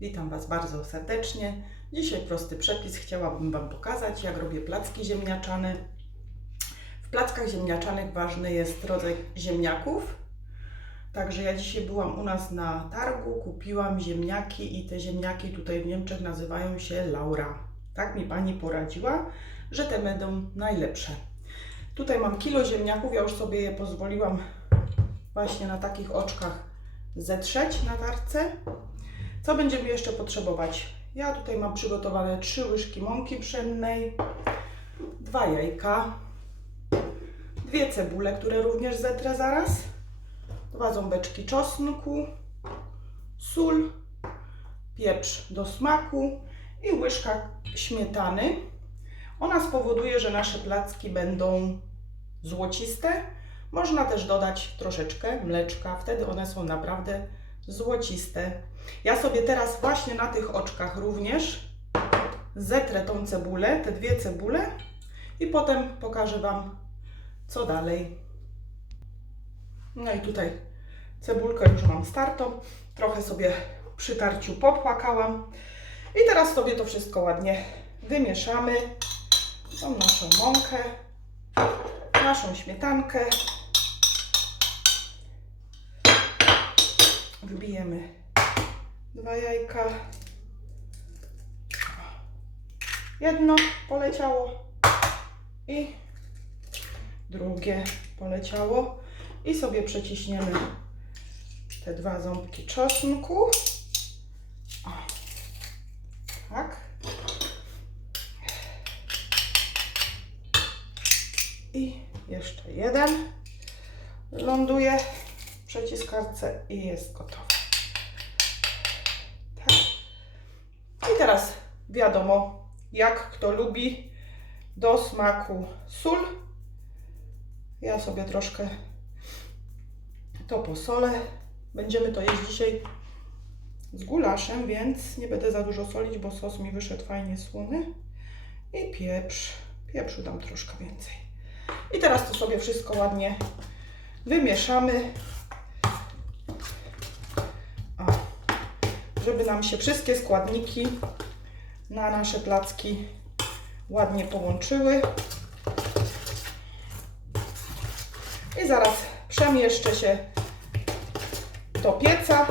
Witam Was bardzo serdecznie. Dzisiaj prosty przepis. Chciałabym Wam pokazać, jak robię placki ziemniaczane. W plackach ziemniaczanych ważny jest rodzaj ziemniaków. Także ja dzisiaj byłam u nas na targu, kupiłam ziemniaki i te ziemniaki tutaj w Niemczech nazywają się Laura. Tak mi Pani poradziła, że te będą najlepsze. Tutaj mam kilo ziemniaków, ja już sobie je pozwoliłam właśnie na takich oczkach zetrzeć na tarce. Co będziemy jeszcze potrzebować? Ja tutaj mam przygotowane 3 łyżki mąki pszennej, dwa jajka, dwie cebule, które również zetrę zaraz, dwa ząbeczki czosnku, sól, pieprz do smaku i łyżka śmietany. Ona spowoduje, że nasze placki będą złociste. Można też dodać troszeczkę mleczka, wtedy one są naprawdę złociste. Ja sobie teraz właśnie na tych oczkach również zetrę tą cebulę, te dwie cebule i potem pokażę Wam, co dalej. No i tutaj cebulkę już mam startą, trochę sobie przy tarciu popłakałam i teraz sobie to wszystko ładnie wymieszamy. Tą naszą mąkę, naszą śmietankę. Wbijemy dwa jajka. Jedno poleciało i drugie poleciało. I sobie przeciśniemy te dwa ząbki czosnku. O, tak. I jeszcze jeden ląduje w przeciskarce i jest gotowe. Tak. I teraz wiadomo, jak kto lubi do smaku sól. Ja sobie troszkę to posolę. Będziemy to jeść dzisiaj z gulaszem, więc nie będę za dużo solić, bo sos mi wyszedł fajnie słony. I pieprz. Pieprzu dam troszkę więcej. I teraz to sobie wszystko ładnie wymieszamy. Żeby nam się wszystkie składniki na nasze placki ładnie połączyły. I zaraz przemieszczę się do pieca,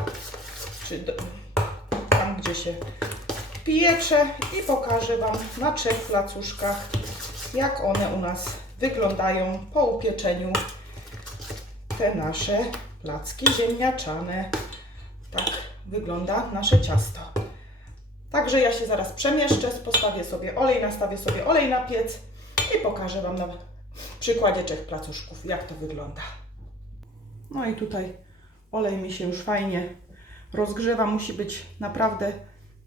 czy do, tam, gdzie się piecze i pokażę Wam na trzech placuszkach, jak one u nas wyglądają po upieczeniu te nasze placki ziemniaczane. Tak wygląda nasze ciasto. Także ja się zaraz przemieszczę, postawię sobie olej, nastawię sobie olej na piec i pokażę Wam na przykładzie trzech placuszków, jak to wygląda. No i tutaj olej mi się już fajnie rozgrzewa. Musi być naprawdę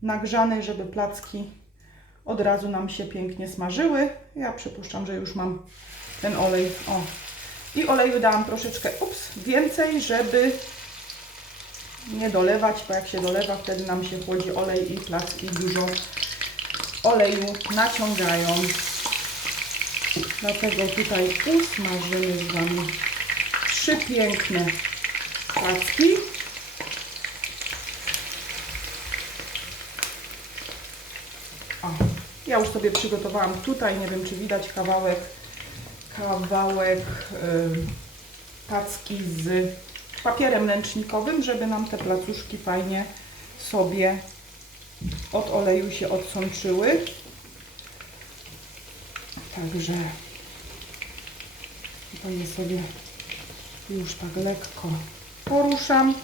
nagrzany, żeby placki od razu nam się pięknie smażyły. Ja przypuszczam, że już mam ten olej. O. I oleju dałam troszeczkę ups, więcej, żeby nie dolewać, bo jak się dolewa, wtedy nam się chłodzi olej i placki dużo oleju naciągają. Dlatego tutaj usmażymy z Wami trzy piękne placki. O, ja już sobie przygotowałam tutaj, nie wiem czy widać kawałek, kawałek yy, tacki z papierem ręcznikowym, żeby nam te placuszki fajnie sobie od oleju się odsączyły. Także tutaj je sobie już tak lekko poruszam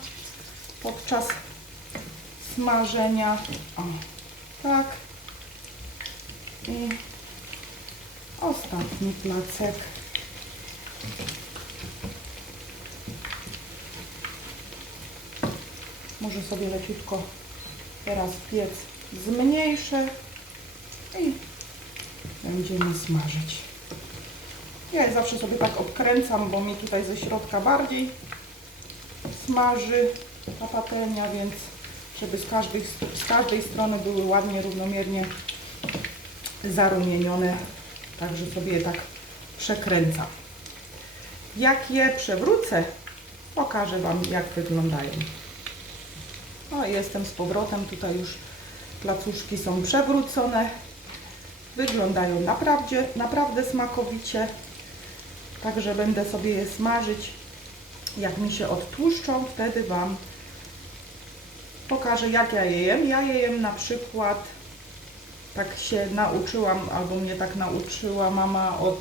podczas smażenia. O, tak. I ostatni placek. Może sobie leciutko teraz piec zmniejszę i będziemy smażyć. Ja zawsze sobie tak odkręcam, bo mi tutaj ze środka bardziej smaży ta patelnia, więc żeby z każdej, z każdej strony były ładnie, równomiernie zarumienione. Także sobie je tak przekręcam. Jak je przewrócę, pokażę Wam jak wyglądają. O, jestem z powrotem. Tutaj już placuszki są przewrócone. Wyglądają naprawdę, naprawdę smakowicie. Także będę sobie je smażyć. Jak mi się odtłuszczą, wtedy Wam pokażę, jak ja je jem. Ja je jem na przykład, tak się nauczyłam, albo mnie tak nauczyła mama od,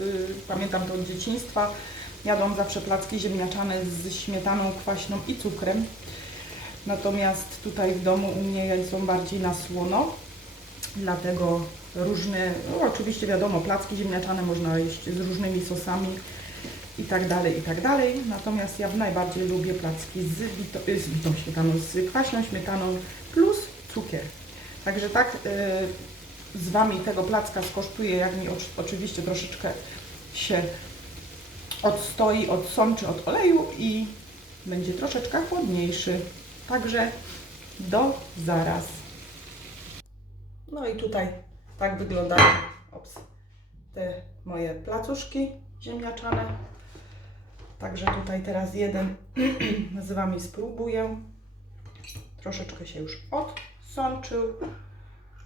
y, pamiętam to od dzieciństwa. Jadą zawsze placki ziemniaczane z śmietaną kwaśną i cukrem. Natomiast tutaj w domu u mnie są bardziej na słono. Dlatego różne, no oczywiście wiadomo, placki ziemniaczane można jeść z różnymi sosami i tak dalej, i tak dalej. Natomiast ja najbardziej lubię placki z, bito, z bitą śmietaną, z kwaśną śmietaną plus cukier. Także tak y, z Wami tego placka skosztuję, jak mi oczy- oczywiście troszeczkę się odstoi, odsączy od oleju i będzie troszeczkę chłodniejszy. Także do zaraz. No i tutaj tak wyglądają ops, te moje placuszki ziemniaczane. Także tutaj teraz jeden z Wami spróbuję. Troszeczkę się już odsączył.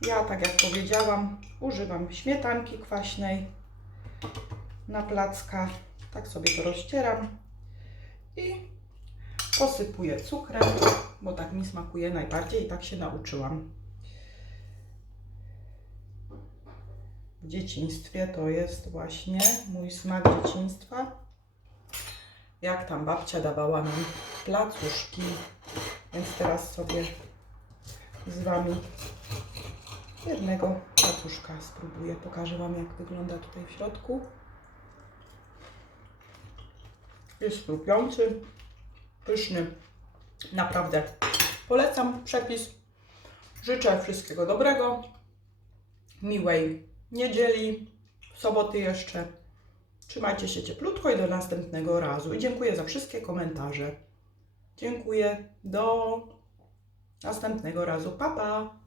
Ja, tak jak powiedziałam, używam śmietanki kwaśnej na placka. Tak sobie to rozcieram i posypuję cukrem, bo tak mi smakuje najbardziej i tak się nauczyłam. W dzieciństwie to jest właśnie mój smak dzieciństwa. Jak tam babcia dawała nam placuszki, więc teraz sobie z Wami jednego placuszka spróbuję. Pokażę Wam, jak wygląda tutaj w środku. Jest chrupiący, pyszny. Naprawdę polecam przepis. Życzę wszystkiego dobrego, miłej niedzieli, soboty jeszcze. Trzymajcie się cieplutko i do następnego razu. I dziękuję za wszystkie komentarze. Dziękuję. Do następnego razu. Pa, pa.